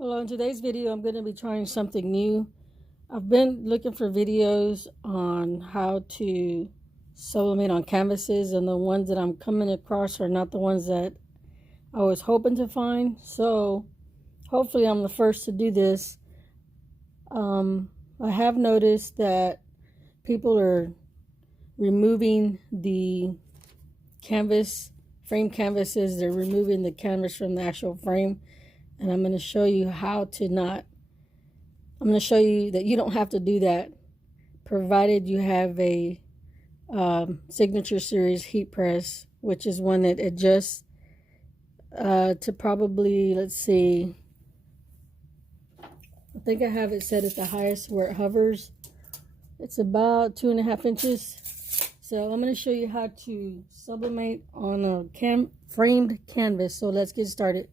Hello, in today's video I'm going to be trying something new. I've been looking for videos on how to sublimate on canvases, and the ones that I'm coming across are not the ones that I was hoping to find. So hopefully I'm the first to do this. I have noticed that people are removing the canvas, frame canvases. They're removing the canvas from the actual frame. And I'm going to show you how to not, I'm going to show you that you don't have to do that, provided you have a Signature Series heat press, which is one that adjusts to probably, let's see, I think I have it set at the highest where it hovers. It's about 2.5 inches. So I'm going to show you how to sublimate on a framed canvas. So let's get started.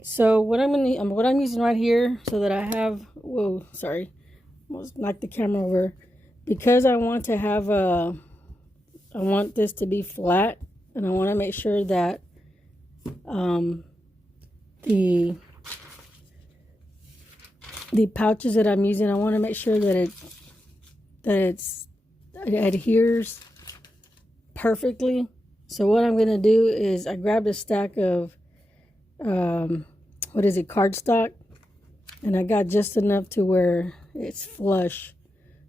So what I'm using right here, so that I have, whoa, sorry, almost knocked the camera over, because I want to have I want this to be flat, and I want to make sure that the pouches that I'm using, I want to make sure that it adheres perfectly. So what I'm going to do is I grabbed a stack of cardstock, and I got just enough to where it's flush.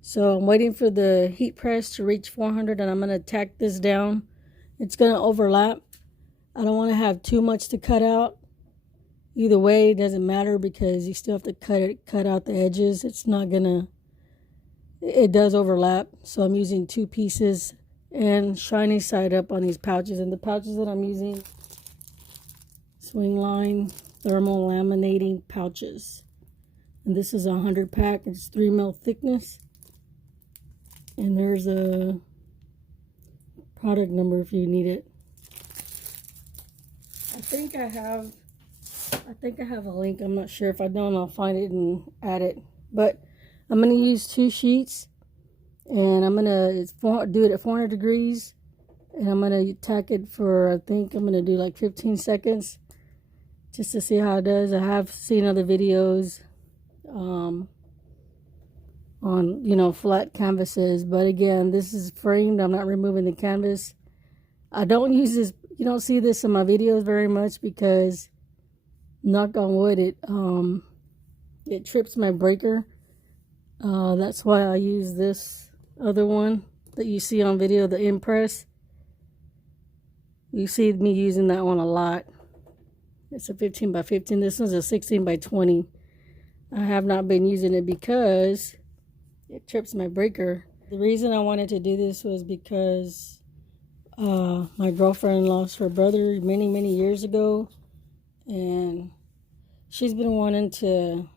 So I'm waiting for the heat press to reach 400, and I'm going to tack this down. It's going to overlap. I don't want to have too much to cut out. Either way, it doesn't matter, because you still have to cut out the edges. It's not gonna, it does overlap. So I'm using 2 pieces and shiny side up on these pouches. And the pouches that I'm using, Swingline thermal laminating pouches. And this is a 100 pack. It's 3 mil thickness. And there's a product number if you need it. I think I have a link. I'm not sure. If I don't, I'll find it and add it. But I'm going to use 2 sheets, and I'm going to do it at 400 degrees, and I'm going to tack it for, I think I'm going to do like 15 seconds just to see how it does. I have seen other videos on, flat canvases, but again, this is framed. I'm not removing the canvas. I don't use this. You don't see this in my videos very much, because knock on wood, it trips my breaker. That's why I use this other one that you see on video, the Impress. You see me using that one a lot. It's a 15 by 15. This one's a 16 by 20. I have not been using it because it trips my breaker. The reason I wanted to do this was because my girlfriend lost her brother many years ago, and she's been wanting to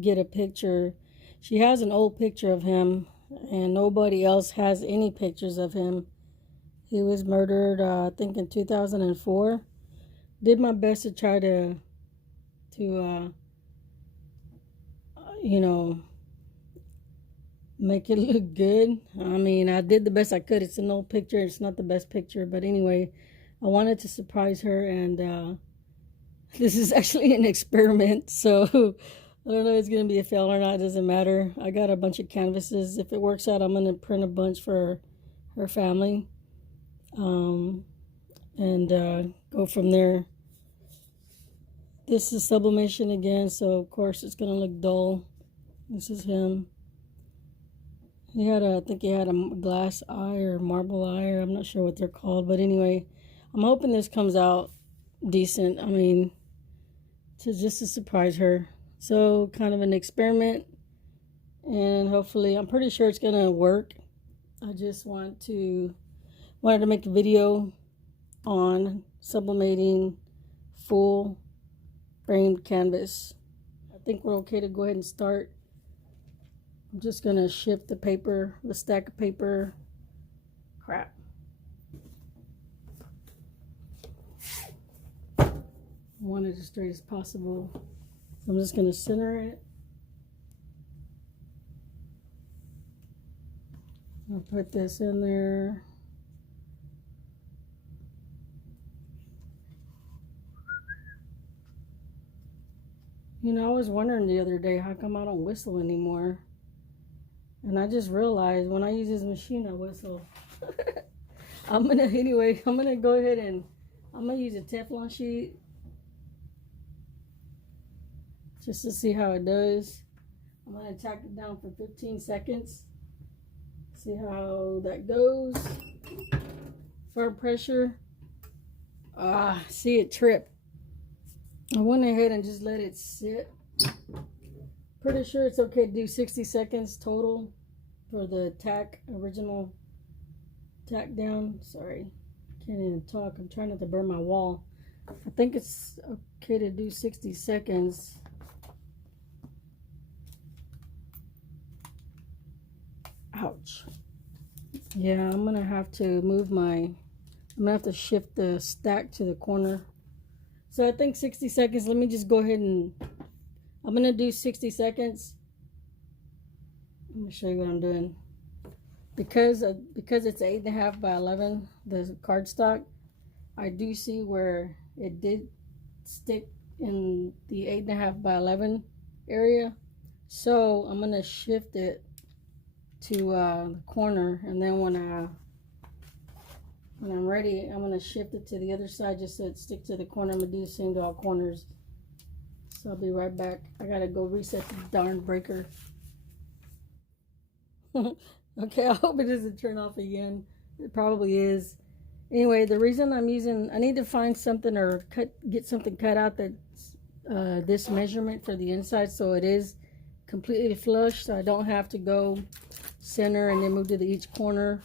get a picture. She has an old picture of him, and nobody else has any pictures of him. He was murdered, I think, in 2004. Did my best to try to make it look good. I mean, I did the best I could. It's an old picture. It's not the best picture, but anyway, I wanted to surprise her, and this is actually an experiment, so I don't know if it's going to be a fail or not. It doesn't matter. I got a bunch of canvases. If it works out, I'm going to print a bunch for her family, and go from there. This is sublimation again, so of course it's going to look dull. This is him. I think he had a glass eye or marble eye, or I'm not sure what they're called. But anyway, I'm hoping this comes out decent. I mean, just to surprise her. So kind of an experiment, and hopefully, I'm pretty sure it's gonna work. I just wanted to make a video on sublimating full framed canvas. I think we're okay to go ahead and start. I'm just gonna shift the paper, the stack of paper. Crap. want it as straight as possible. So I'm just going to center it. I'll put this in there. You know, I was wondering the other day, how come I don't whistle anymore? And I just realized when I use this machine, I whistle. I'm gonna go ahead and I'm gonna use a Teflon sheet just to see how it does. I'm gonna tack it down for 15 seconds. See how that goes. Firm pressure. See it trip. I went ahead and just let it sit. Pretty sure it's okay to do 60 seconds total for the original tack down. Sorry, can't even talk. I'm trying not to burn my wall. I think it's okay to do 60 seconds. Ouch. Yeah, I'm gonna have to I'm gonna have to shift the stack to the corner. So I think 60 seconds. Let me just go ahead and I'm gonna do 60 seconds. Let me show you what I'm doing. Because it's 8.5 by 11, the cardstock, I do see where it did stick in the 8.5 by 11 area. So I'm gonna shift it to the corner, and then when I'm ready, I'm gonna shift it to the other side just so it sticks to the corner. I'm gonna do the same to all corners. So I'll be right back. I gotta go reset the darn breaker. Okay, I hope it doesn't turn off again. It probably is. Anyway, the reason I need to find something or get something cut out that's this measurement for the inside, so it is completely flush, so I don't have to go center and then move to each corner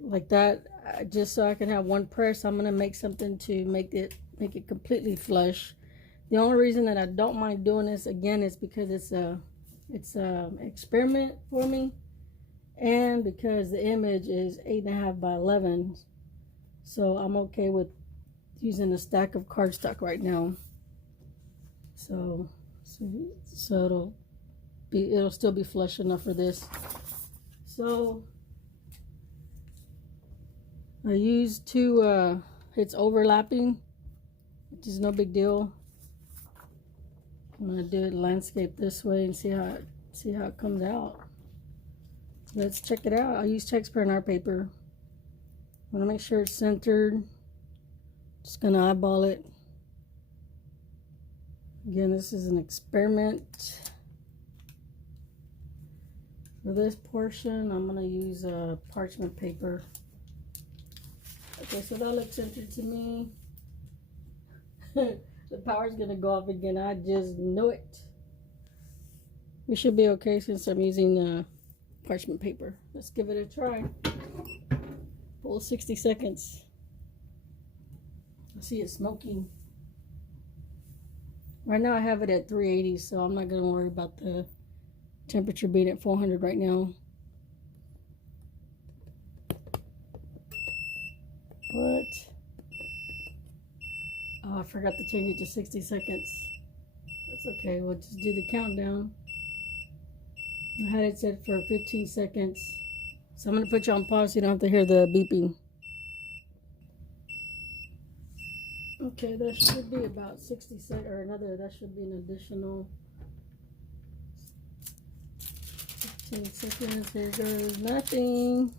like that. Just so I can have one press, I'm gonna make something to make it completely flush. The only reason that I don't mind doing this again is because it's a experiment for me, and because the image is 8.5 by 11, so I'm okay with using a stack of cardstock right now. So it'll still be flush enough for this. So I used it's overlapping, which is no big deal. I'm gonna do it landscape this way and see how it comes out. Let's check it out. I'll use text print art paper. I want to make sure it's centered. Just gonna eyeball it. Again, this is an experiment. For this portion, I'm gonna use parchment paper. Okay, so that looks centered to me. The power's gonna go off again. I just know it. We should be okay since I'm using parchment paper. Let's give it a try. Full 60 seconds. I see it smoking. Right now I have it at 380, so I'm not gonna worry about the temperature being at 400 right now. What? Oh, I forgot to change it to 60 seconds. That's okay, we'll just do the countdown. I had it set for 15 seconds. So I'm gonna put you on pause so you don't have to hear the beeping. Okay, that should be about 60 seconds, or that should be an additional 15 seconds. Here goes nothing.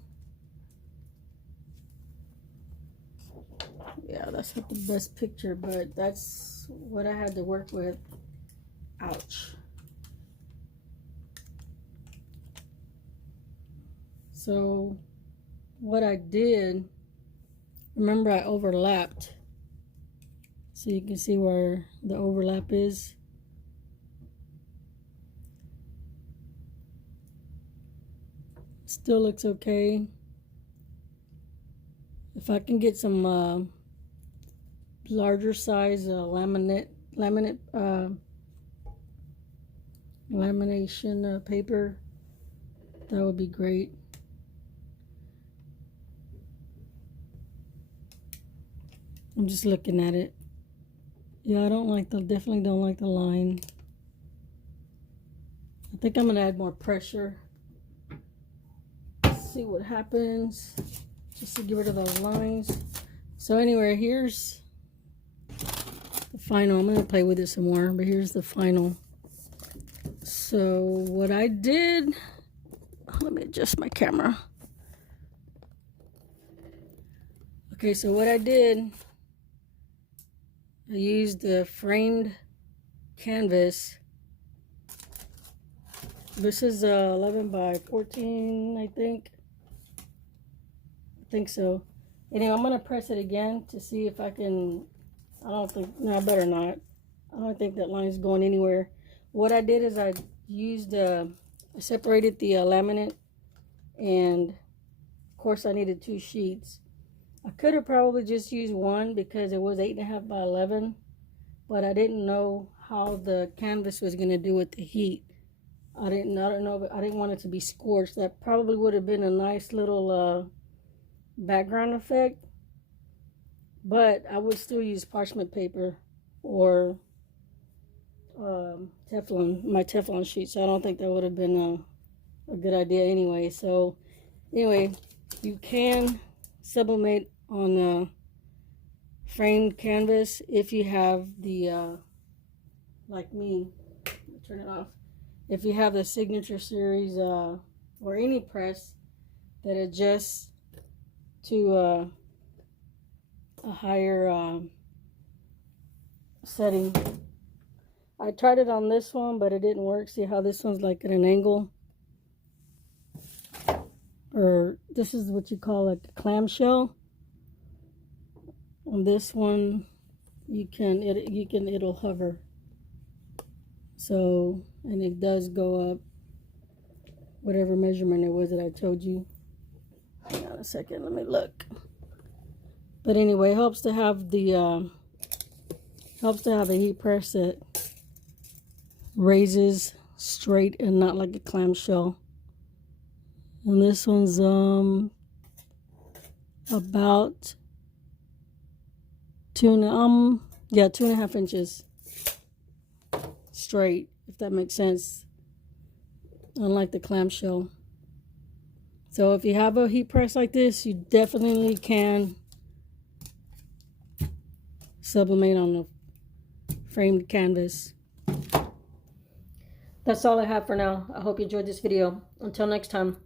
Yeah, that's not the best picture, but that's what I had to work with. Ouch. So what I did, remember I overlapped. So you can see where the overlap is. Still looks okay. If I can get some larger size lamination paper, that would be great. I'm just looking at it. Yeah, I don't like the, definitely don't like the line. I think I'm gonna add more pressure. See what happens, just to get rid of those lines. So anyway, here's the final. I'm gonna play with it some more, but here's the final. So what I did, let me adjust my camera. Okay, so what I did, I used the framed canvas. This is 11 by 14, I think so. Anyway, I'm gonna press it again to see if I can. I don't think, no, I better not. I don't think that line's going anywhere. What I did is I used, I separated the laminate, and of course I needed 2 sheets. I could have probably just used one because it was 8.5 by 11, but I didn't know how the canvas was gonna do with the heat. I don't know, but I didn't want it to be scorched. That probably would have been a nice little background effect, but I would still use parchment paper or Teflon, my Teflon sheet. So I don't think that would have been a good idea anyway. So anyway, you can sublimate on framed canvas if you have the like me. Turn it off. If you have the Signature Series or any press that adjusts to a higher setting. I tried it on this one, but it didn't work. See how this one's like at an angle? Or this is what you call like a clamshell. On this one, it'll hover. So, and it does go up whatever measurement it was that I told you. Hang on a second, let me look. But anyway, it helps to have the a heat press that raises straight and not like a clamshell. And this one's about 2.5 inches straight, if that makes sense, unlike the clamshell. So if you have a heat press like this, you definitely can sublimate on the framed canvas. That's all I have for now. I hope you enjoyed this video. Until next time.